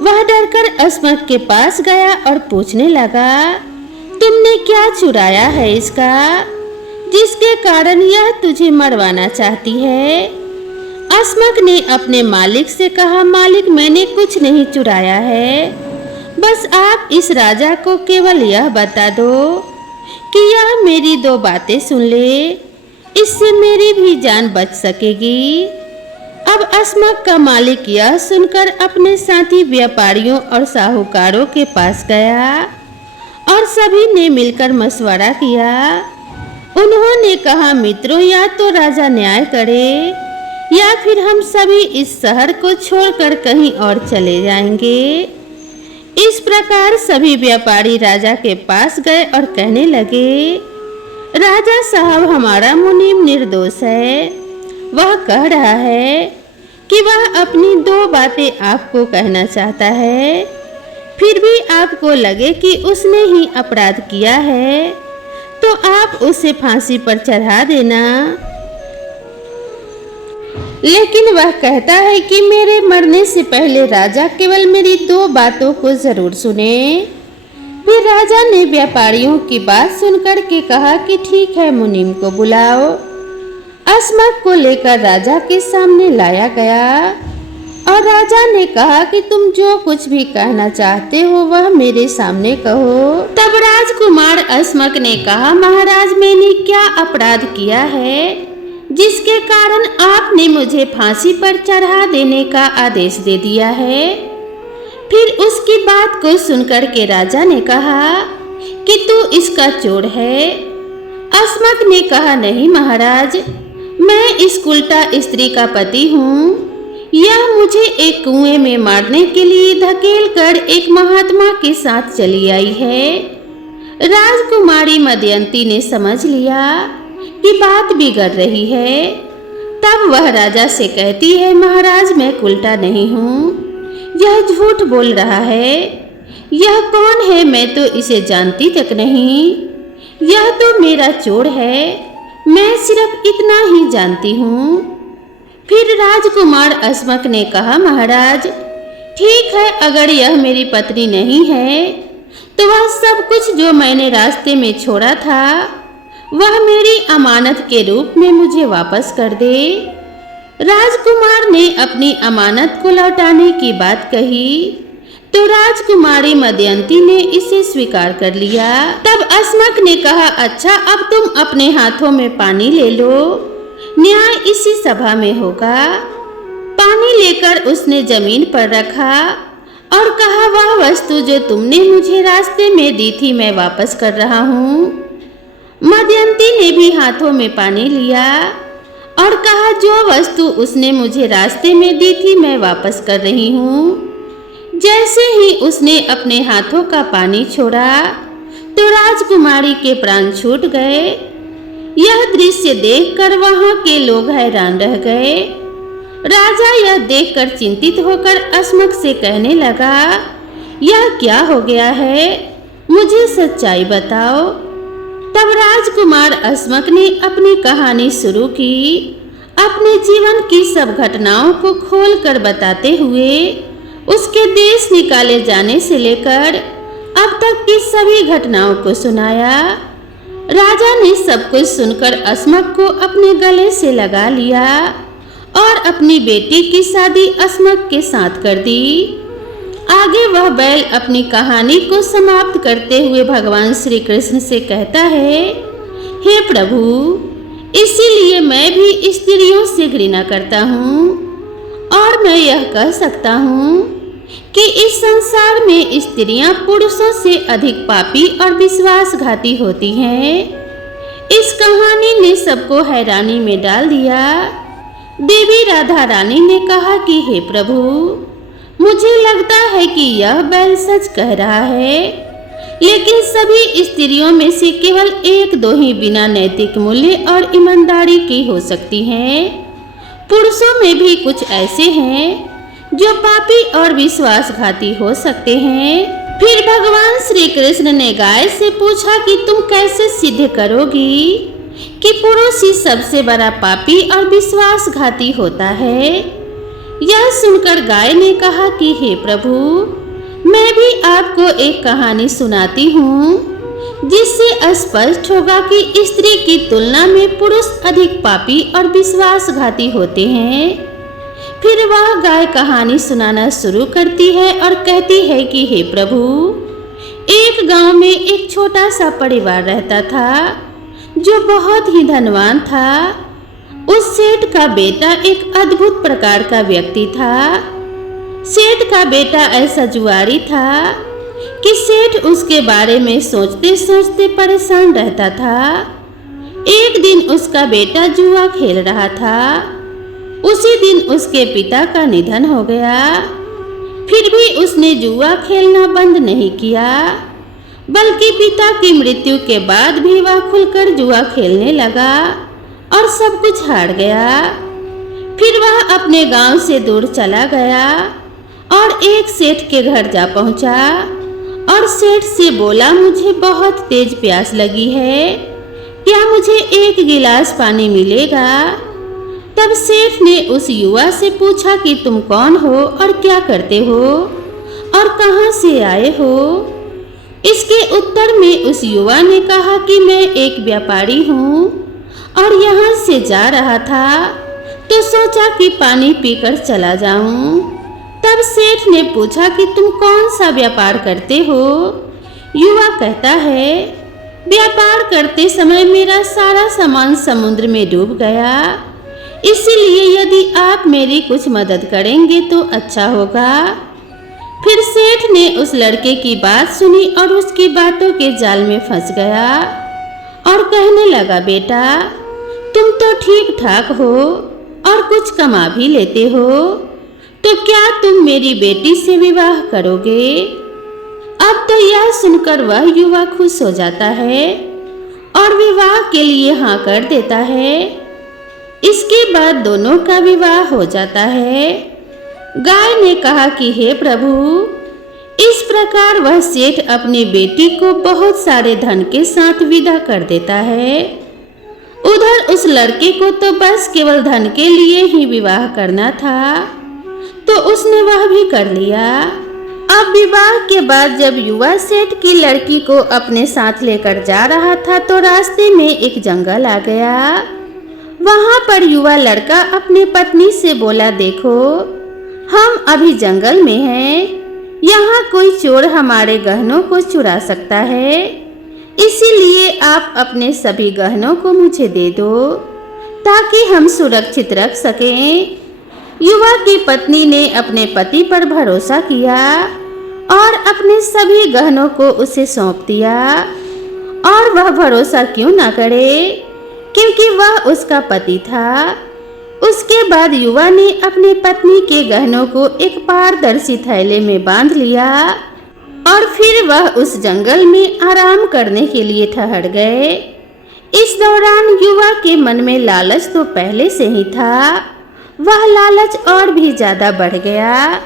वह डरकर अस्मक के पास गया और पूछने लगा, तुमने क्या चुराया है इसका, जिसके कारण यह तुझे मरवाना चाहती है? अस्मक ने अपने मालिक से कहा, मालिक मैंने कुछ नहीं चुराया है, बस आप इस राजा को केवल यह बता दो कि यह मेरी 2 बातें सुन ले, इससे मेरी भी जान बच सकेगी। अब अस्मक का मालिक यह सुनकर अपने साथी व्यापारियों और साहूकारों के पास गया और सभी ने मिलकर मशवरा किया। उन्होंने कहा, मित्रों, या तो राजा न्याय करे या फिर हम सभी इस शहर को छोड़कर कहीं और चले जाएंगे। इस प्रकार सभी व्यापारी राजा के पास गए और कहने लगे, राजा साहब, हमारा मुनीम निर्दोष है। वह कह रहा है कि वह अपनी 2 बातें आपको कहना चाहता है, फिर भी आपको लगे कि उसने ही अपराध किया है तो आप उसे फांसी पर चढ़ा देना। लेकिन वह कहता है कि मेरे मरने से पहले राजा केवल मेरी 2 बातों को जरूर सुने। फिर राजा ने व्यापारियों की बात सुनकर के कहा कि ठीक है, मुनीम को बुलाओ। अस्मक को लेकर राजा के सामने लाया गया और राजा ने कहा कि तुम जो कुछ भी कहना चाहते हो वह मेरे सामने कहो। तब राजकुमार अस्मक ने कहा, महाराज, मैंने क्या अपराध किया है जिसके कारण आपने मुझे फांसी पर चढ़ा देने का आदेश दे दिया है? फिर उसकी बात को सुनकर के राजा ने कहा कि तू इसका चोर है। अस्मक ने कहा, नहीं महाराज, मैं इस उल्टा स्त्री का पति हूँ। यह मुझे एक कुएं में मारने के लिए धकेल कर एक महात्मा के साथ चली आई है। राजकुमारी मदयंती ने समझ लिया कि बात बिगड़ रही है। तब वह राजा से कहती है, महाराज, मैं उल्टा नहीं हूँ, यह झूठ बोल रहा है। यह कौन है? मैं तो इसे जानती तक नहीं। यह तो मेरा चोर है, मैं सिर्फ इतना ही जानती हूँ। फिर राजकुमार अस्मक ने कहा, महाराज, ठीक है, अगर यह मेरी पत्नी नहीं है तो वह सब कुछ जो मैंने रास्ते में छोड़ा था वह मेरी अमानत के रूप में मुझे वापस कर दे। राजकुमार ने अपनी अमानत को लौटाने की बात कही तो राजकुमारी मदयंती ने इसे स्वीकार कर लिया। तब अस्मक ने कहा, अच्छा, अब तुम अपने हाथों में पानी ले लो, न्याय इसी सभा में होगा। पानी लेकर उसने जमीन पर रखा और कहा, वह वस्तु जो तुमने मुझे रास्ते में दी थी मैं वापस कर रहा हूँ। मदयंती ने भी हाथों में पानी लिया और कहा, जो वस्तु उसने मुझे रास्ते में दी थी मैं वापस कर रही हूँ। जैसे ही उसने अपने हाथों का पानी छोड़ा तो राजकुमारी के प्राण छूट गए। यह दृश्य देखकर वहां के लोग हैरान रह गए। राजा यह देखकर चिंतित होकर अस्मक से कहने लगा, यह क्या हो गया है, मुझे सच्चाई बताओ। तब राजकुमार अस्मक ने अपनी कहानी शुरू की, अपने जीवन की सब घटनाओं को खोलकर बताते हुए उसके देश निकाले जाने से लेकर अब तक की सभी घटनाओं को सुनाया। राजा ने सब कुछ सुनकर अस्मक को अपने गले से लगा लिया और अपनी बेटी की शादी अस्मक के साथ कर दी। आगे वह बैल अपनी कहानी को समाप्त करते हुए भगवान श्री कृष्ण से कहता है, हे प्रभु, इसीलिए मैं भी स्त्रियों से घृणा करता हूँ और मैं यह कह सकता हूँ कि इस संसार में स्त्रियां पुरुषों से अधिक पापी और विश्वासघाती होती हैं। इस कहानी ने सबको हैरानी में डाल दिया। देवी राधा रानी ने कहा कि हे प्रभु, मुझे लगता है कि यह बैल सच कह रहा है, लेकिन सभी स्त्रियों में से केवल 1-2 ही बिना नैतिक मूल्य और ईमानदारी की हो सकती हैं। पुरुषों में भी कुछ ऐसे हैं जो पापी और विश्वासघाती हो सकते हैं। फिर भगवान श्री कृष्ण ने गाय से पूछा कि तुम कैसे सिद्ध करोगी कि पुरुष ही सबसे बड़ा पापी और विश्वासघाती होता है। यह सुनकर गाय ने कहा कि हे प्रभु, मैं भी आपको एक कहानी सुनाती हूँ जिससे स्पष्ट होगा कि स्त्री की तुलना में पुरुष अधिक पापी और विश्वासघाती होते हैं। फिर वह गाय कहानी सुनाना शुरू करती है और कहती है कि हे प्रभु, एक गांव में एक छोटा सा परिवार रहता था जो बहुत ही धनवान था। उस सेठ का बेटा एक अद्भुत प्रकार का व्यक्ति था। सेठ का बेटा ऐसा जुआरी था कि सेठ उसके बारे में सोचते सोचते परेशान रहता था। एक दिन उसका बेटा जुआ खेल रहा था। उसी दिन उसके पिता का निधन हो गया। फिर भी उसने जुआ खेलना बंद नहीं किया, बल्कि पिता की मृत्यु के बाद भी वह खुलकर जुआ खेलने लगा और सब कुछ हार गया। फिर वह अपने गांव से दूर चला गया और एक सेठ के घर जा पहुंचा और सेठ से बोला, मुझे बहुत तेज प्यास लगी है, क्या मुझे एक गिलास पानी मिलेगा? तब सेठ ने उस युवा से पूछा कि तुम कौन हो और क्या करते हो और कहां से आए हो? इसके उत्तर में उस युवा ने कहा कि मैं एक व्यापारी हूँ और यहाँ से जा रहा था तो सोचा कि पानी पीकर चला जाऊं। तब सेठ ने पूछा कि तुम कौन सा व्यापार करते हो? युवा कहता है, व्यापार करते समय मेरा सारा सामान समुद्र में डूब गया, इसीलिए यदि आप मेरी कुछ मदद करेंगे तो अच्छा होगा। फिर सेठ ने उस लड़के की बात सुनी और उसकी बातों के जाल में फंस गया और कहने लगा, बेटा तुम तो ठीक ठाक हो और कुछ कमा भी लेते हो, तो क्या तुम मेरी बेटी से विवाह करोगे? अब तो यह सुनकर वह युवा खुश हो जाता है और विवाह के लिए हाँ कर देता है। इसके बाद दोनों का विवाह हो जाता है। गाय ने कहा कि हे प्रभु, इस प्रकार वह सेठ अपनी बेटी को बहुत सारे धन के साथ विदा कर देता है। उधर उस लड़के को तो बस केवल धन के लिए ही विवाह करना था, तो उसने वह भी कर लिया। अब विवाह के बाद जब युवा सेठ की लड़की को अपने साथ लेकर जा रहा था तो रास्ते में एक जंगल आ गया। वहां पर युवा लड़का अपनी पत्नी से बोला, देखो हम अभी जंगल में हैं, यहाँ कोई चोर हमारे गहनों को चुरा सकता है, इसीलिए आप अपने सभी गहनों को मुझे दे दो ताकि हम सुरक्षित रख सकें। युवा की पत्नी ने अपने पति पर भरोसा किया और अपने सभी गहनों को उसे सौंप दिया। और वह भरोसा क्यों ना करे, क्योंकि वह उसका पति था। उसके बाद युवा ने अपने पत्नी के गहनों को एक पारदर्शी थैले में बांध लिया और फिर वह उस जंगल में आराम करने के लिए ठहर गए। इस दौरान युवा के मन में लालच तो पहले से ही था, वह लालच और भी ज्यादा बढ़ गया।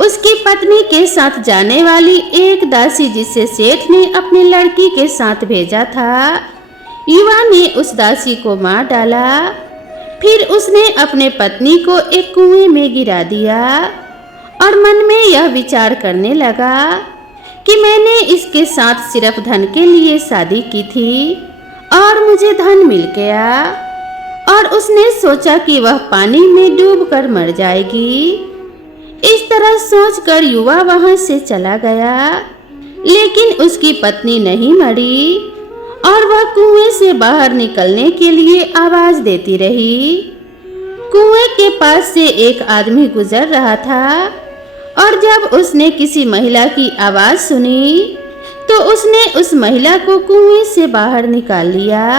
उसकी पत्नी के साथ जाने वाली एक दासी जिसे सेठ ने अपनी लड़की के साथ भेजा था, युवा ने उस दासी को मार डाला। फिर उसने अपने पत्नी को एक कुएं में गिरा दिया और मन में यह विचार करने लगा कि मैंने इसके साथ सिर्फ धन के लिए शादी की थी और मुझे धन मिल गया। और उसने सोचा कि वह पानी में डूबकर मर जाएगी। इस तरह सोचकर युवा वहां से चला गया, लेकिन उसकी पत्नी नहीं मरी और वह कुएं से बाहर निकलने के लिए आवाज देती रही। कुएं के पास से एक आदमी गुजर रहा था और जब उसने किसी महिला की आवाज सुनी तो उसने उस महिला को कुएं से बाहर निकाल लिया।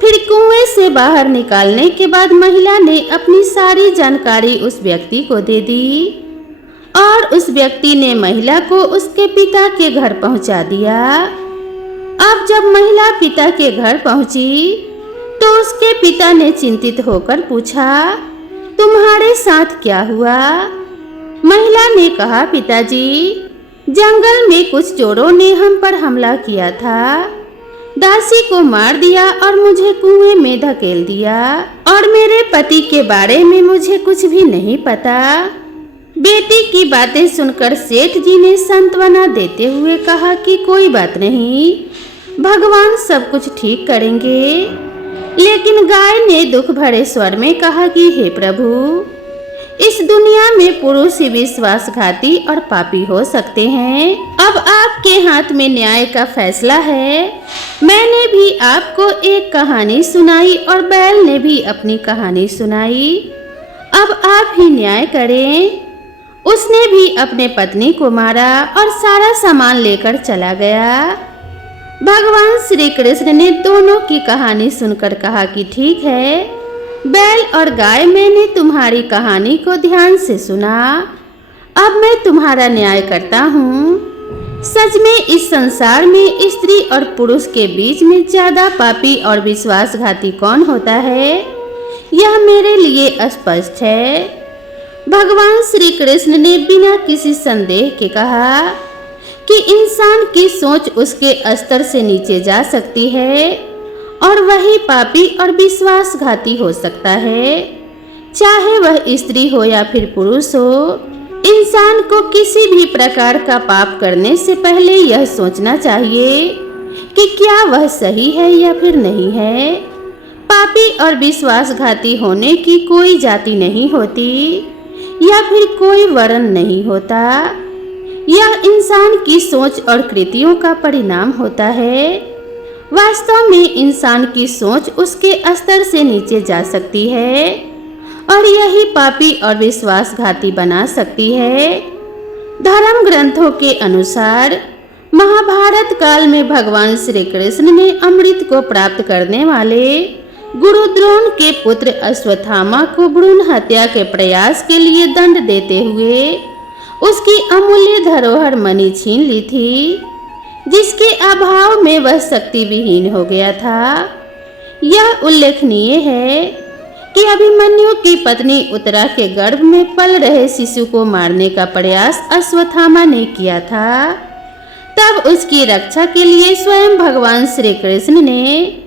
फिर कुएं से बाहर निकालने के बाद महिला ने अपनी सारी जानकारी उस व्यक्ति को दे दी और उस व्यक्ति ने महिला को उसके पिता के घर पहुंचा दिया। अब जब महिला पिता के घर पहुंची तो उसके पिता ने चिंतित होकर पूछा, तुम्हारे साथ क्या हुआ? महिला ने कहा, पिताजी जंगल में कुछ चोरों ने हम पर हमला किया था। दासी को मार दिया और मुझे कुएं में धकेल दिया और मेरे पति के बारे में मुझे कुछ भी नहीं पता। बेटी की बातें सुनकर सेठ जी ने सांत्वना देते हुए कहा कि कोई बात नहीं, भगवान सब कुछ ठीक करेंगे। लेकिन गाय ने दुख भरे स्वर में कहा कि हे प्रभु, इस दुनिया में पुरुष ही विश्वासघाती और पापी हो सकते हैं। अब आपके हाथ में न्याय का फैसला है। मैंने भी आपको एक कहानी सुनाई और बैल ने भी अपनी कहानी सुनाई। अब आप ही न्याय करें। उसने भी अपने पत्नी को मारा और सारा सामान लेकर चला गया। भगवान श्री कृष्ण ने दोनों की कहानी सुनकर कहा कि ठीक है बैल और गाय, मैंने तुम्हारी कहानी को ध्यान से सुना। अब मैं तुम्हारा न्याय करता हूँ। सच में इस संसार में स्त्री और पुरुष के बीच में ज्यादा पापी और विश्वासघाती कौन होता है, यह मेरे लिए स्पष्ट है। भगवान श्री कृष्ण ने बिना किसी संदेह के कहा कि इंसान की सोच उसके स्तर से नीचे जा सकती है और वही पापी और विश्वासघाती हो सकता है, चाहे वह स्त्री हो या फिर पुरुष हो। इंसान को किसी भी प्रकार का पाप करने से पहले यह सोचना चाहिए कि क्या वह सही है या फिर नहीं है। पापी और विश्वासघाती होने की कोई जाति नहीं होती या फिर कोई वर्ण नहीं होता। यह इंसान की सोच और कृतियों का परिणाम होता है। वास्तव में इंसान की सोच उसके स्तर से नीचे जा सकती है और यही पापी और विश्वासघाती बना सकती है। धर्म ग्रंथों के अनुसार महाभारत काल में भगवान श्री कृष्ण ने अमृत को प्राप्त करने वाले गुरु द्रोण के पुत्र अश्वत्थामा को भ्रूण हत्या के प्रयास के लिए दंड देते हुए उसकी अमूल्य धरोहर मणि छीन ली थी, जिसके अभाव में वह शक्ति विहीन हो गया था। यह उल्लेखनीय है कि अभिमन्यु की पत्नी उत्तरा के गर्भ में पल रहे शिशु को मारने का प्रयास अश्वत्थामा ने किया था। तब उसकी रक्षा के लिए स्वयं भगवान श्री कृष्ण ने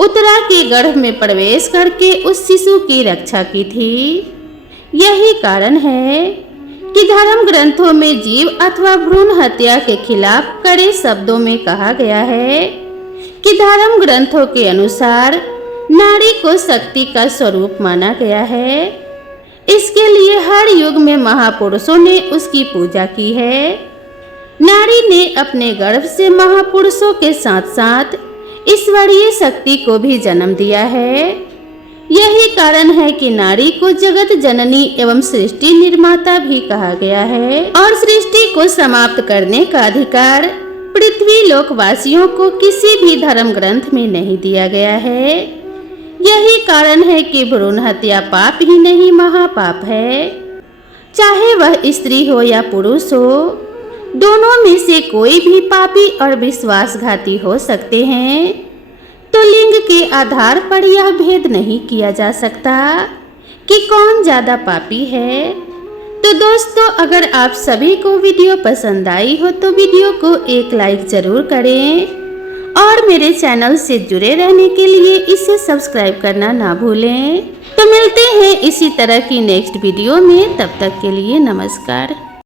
उत्तरा के गर्भ में प्रवेश करके उस शिशु की रक्षा की थी। यही कारण है कि धर्म ग्रंथों में जीव अथवा भ्रूण हत्या के खिलाफ कड़े शब्दों में कहा गया है कि धर्म ग्रंथों के अनुसार नारी को शक्ति का स्वरूप माना गया है। इसके लिए हर युग में महापुरुषों ने उसकी पूजा की है। नारी ने अपने गर्भ से महापुरुषों के साथ साथ ईश्वरीय शक्ति को भी जन्म दिया है। यही कारण है कि नारी को जगत जननी एवं सृष्टि निर्माता भी कहा गया है और सृष्टि को समाप्त करने का अधिकार पृथ्वी लोकवासियों को किसी भी धर्म ग्रंथ में नहीं दिया गया है। यही कारण है कि भ्रूण हत्या पाप ही नहीं महापाप है। चाहे वह स्त्री हो या पुरुष हो, दोनों में से कोई भी पापी और विश्वासघाती हो सकते हैं। तो लिंग के आधार पर यह भेद नहीं किया जा सकता कि कौन ज्यादा पापी है। तो दोस्तों, अगर आप सभी को वीडियो पसंद आई हो तो वीडियो को एक लाइक जरूर करें और मेरे चैनल से जुड़े रहने के लिए इसे सब्सक्राइब करना ना भूलें। तो मिलते हैं इसी तरह की नेक्स्ट वीडियो में, तब तक के लिए नमस्कार।